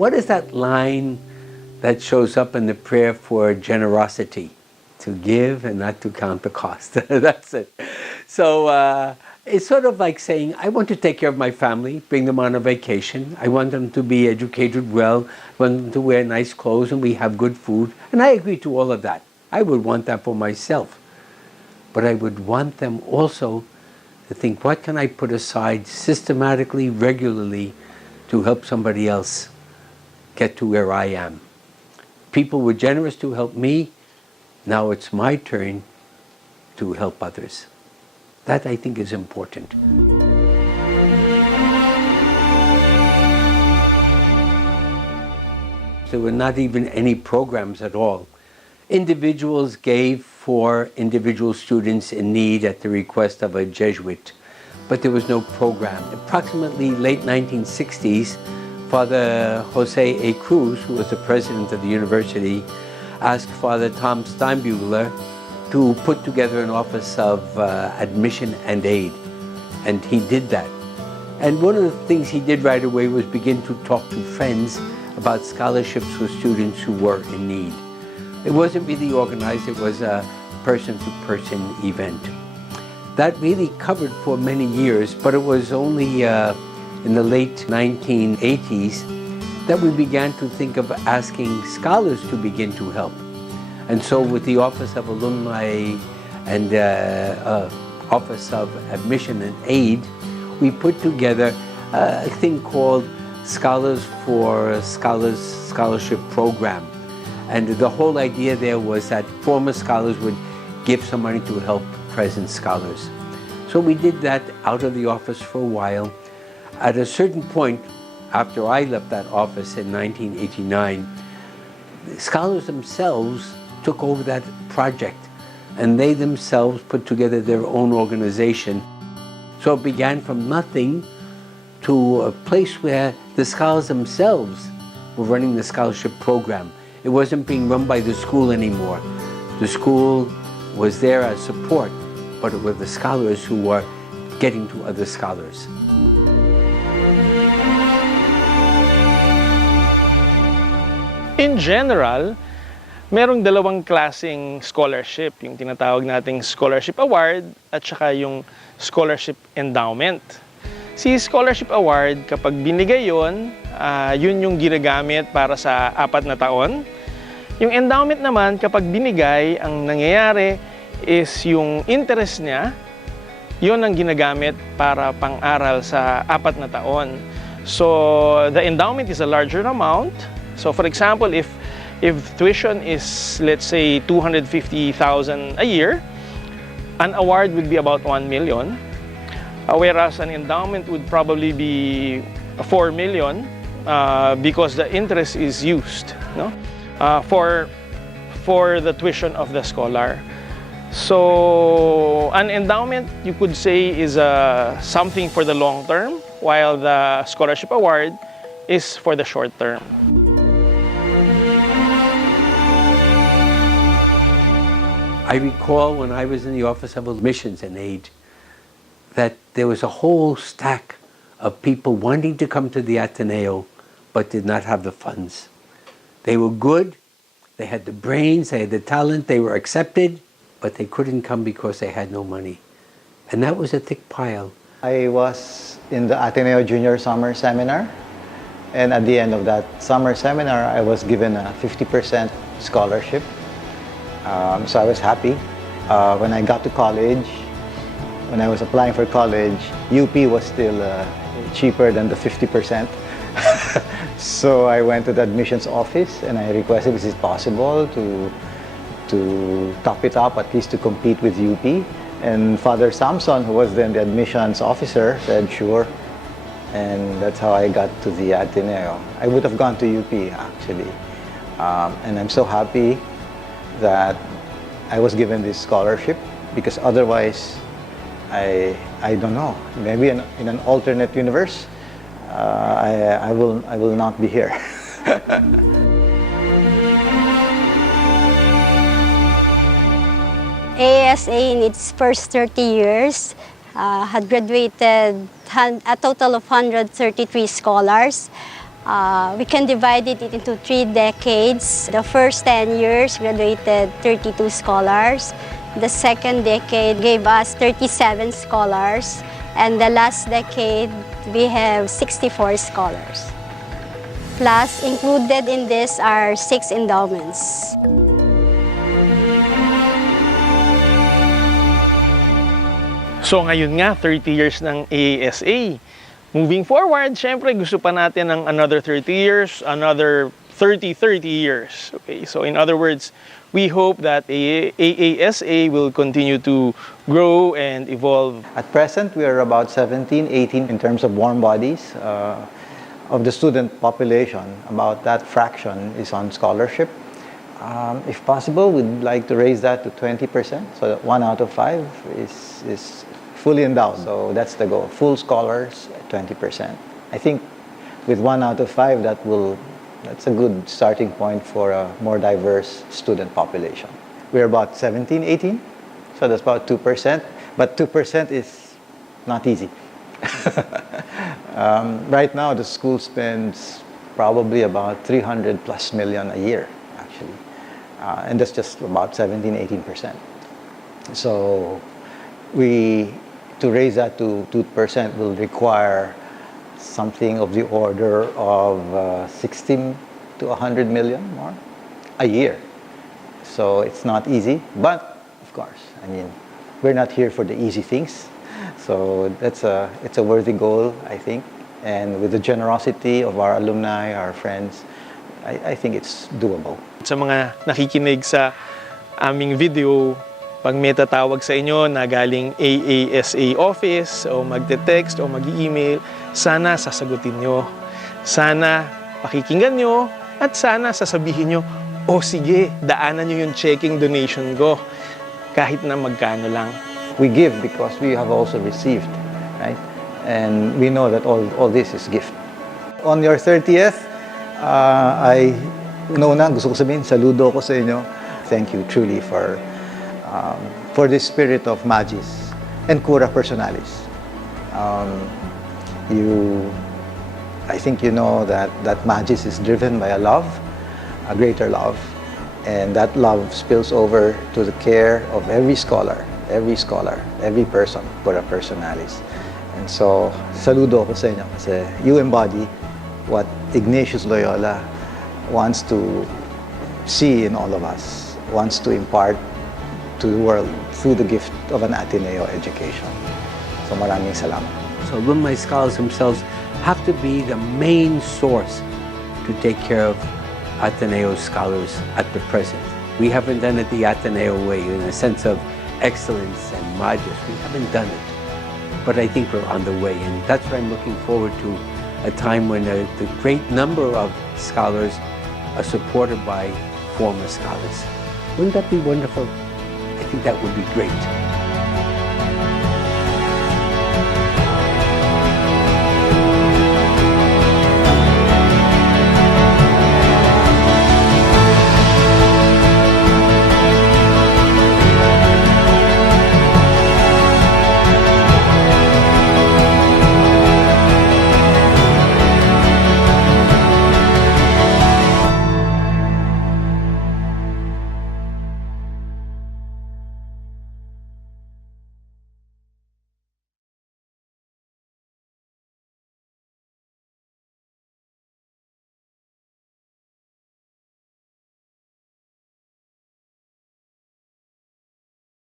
What is that line that shows up in the prayer for generosity? To give and not to count the cost. That's it. So it's sort of like saying, I want to take care of my family, bring them on a vacation. I want them to be educated well. I want them to wear nice clothes and we have good food. And I agree to all of that. I would want that for myself. But I would want them also to think, what can I put aside systematically, regularly, to help somebody else get to where I am? People were generous to help me. Now it's my turn to help others. That, I think, is important. There were not even any programs at all. Individuals gave for individual students in need at the request of a Jesuit, but there was no program. Approximately late 1960s, Father Jose A. Cruz, who was the president of the university, asked Father Tom Steinbugler to put together an office of admission and aid. And he did that. And one of the things he did right away was begin to talk to friends about scholarships for students who were in need. It wasn't really organized, it was a person-to-person event. That really covered for many years, but it was only in the late 1980s that we began to think of asking scholars to begin to help. And so with the Office of Alumni and Office of Admission and Aid, we put together a thing called Scholars for Scholars Scholarship Program. And the whole idea there was that former scholars would give some money to help present scholars. So we did that out of the office for a while. At a certain point, after I left that office in 1989, scholars themselves took over that project and they themselves put together their own organization. So it began from nothing to a place where the scholars themselves were running the scholarship program. It wasn't being run by the school anymore. The school was there as support, but it were the scholars who were getting to other scholars. In general, merong dalawang klaseng scholarship, yung tinatawag nating scholarship award at saka yung scholarship endowment. Si scholarship award, kapag binigay yun, yun yung ginagamit para sa 4 na taon. Yung endowment naman, kapag binigay, ang nangyayari is yung interest niya, yun ang ginagamit para pang-aral sa 4 na taon. So, the endowment is a larger amount. So for example, if tuition is, let's say, 250,000 a year, an award would be about 1 million, whereas an endowment would probably be 4 million because the interest is used, no? For the tuition of the scholar. So an endowment, you could say, is something for the long term, while the scholarship award is for the short term. I recall when I was in the Office of Admissions and Aid that there was a whole stack of people wanting to come to the Ateneo but did not have the funds. They were good, they had the brains, they had the talent, they were accepted, but they couldn't come because they had no money. And that was a thick pile. I was in the Ateneo Junior Summer Seminar, and at the end of that summer seminar, I was given a 50% scholarship. So I was happy. When I got to college, when I was applying for college, UP was still cheaper than the 50%. So I went to the admissions office and I requested, is it possible to top it up, at least to compete with UP? And Father Samson, who was then the admissions officer, said sure. And that's how I got to the Ateneo. I would have gone to UP actually. And I'm so happy that I was given this scholarship, because otherwise, I don't know, maybe in an alternate universe, I will not be here. AASA in its first 30 years had graduated a total of 133 scholars. We can divide it into 3 decades. The first 10 years graduated 32 scholars. The second decade gave us 37 scholars. And the last decade, we have 64 scholars. Plus, included in this are 6 endowments. So ngayon nga, 30 years ng AASA. Moving forward, syempre gusto pa natin ng another 30 years, another 30 years. Okay, so in other words, we hope that AASA will continue to grow and evolve. At present, we are about 17, 18 in terms of warm bodies. Of the student population, about that fraction is on scholarship. If possible, we'd like to raise that to 20%, so that 1 out of 5 is fully endowed. So that's the goal, full scholars, 20%. I think with 1 out of 5, that's a good starting point for a more diverse student population. We're about 17, 18, so that's about 2%, but 2% is not easy. Right now, the school spends probably about 300 plus million a year, actually. And that's just about 17, 18%. So to raise that to 2% will require something of the order of 60 to 100 million more a year. So it's not easy, but of course, I mean, we're not here for the easy things. So it's a worthy goal, I think. And with the generosity of our alumni, our friends, I think it's doable. Sa mga nakikinig sa aming video, pag may tatawag sa inyo na galing AASA office o magte-text o mag-email, sana sasagutin nyo. Sana pakikinggan nyo at sana sasabihin nyo, oh sige, daanan nyo yung checking donation ko kahit na magkano lang. We give because we have also received, right? And we know that all this is gift. On your 30th, una gusto ko sabihin, saludo ko sa inyo. Thank you truly for this spirit of magis and cura personalis. I think you know that magis is driven by a love, a greater love, and that love spills over to the care of every person, cura personalis. And so, saludo ako sa inyo kasi you embody what Ignatius Loyola wants to see in all of us, wants to impart to the world through the gift of an Ateneo education. So maraming salamat. So alumni scholars themselves have to be the main source to take care of Ateneo scholars at the present. We haven't done it the Ateneo way in a sense of excellence and magis. We haven't done it. But I think we're on the way, and that's why I'm looking forward to a time when the great number of scholars are supported by former scholars. Wouldn't that be wonderful? I think that would be great.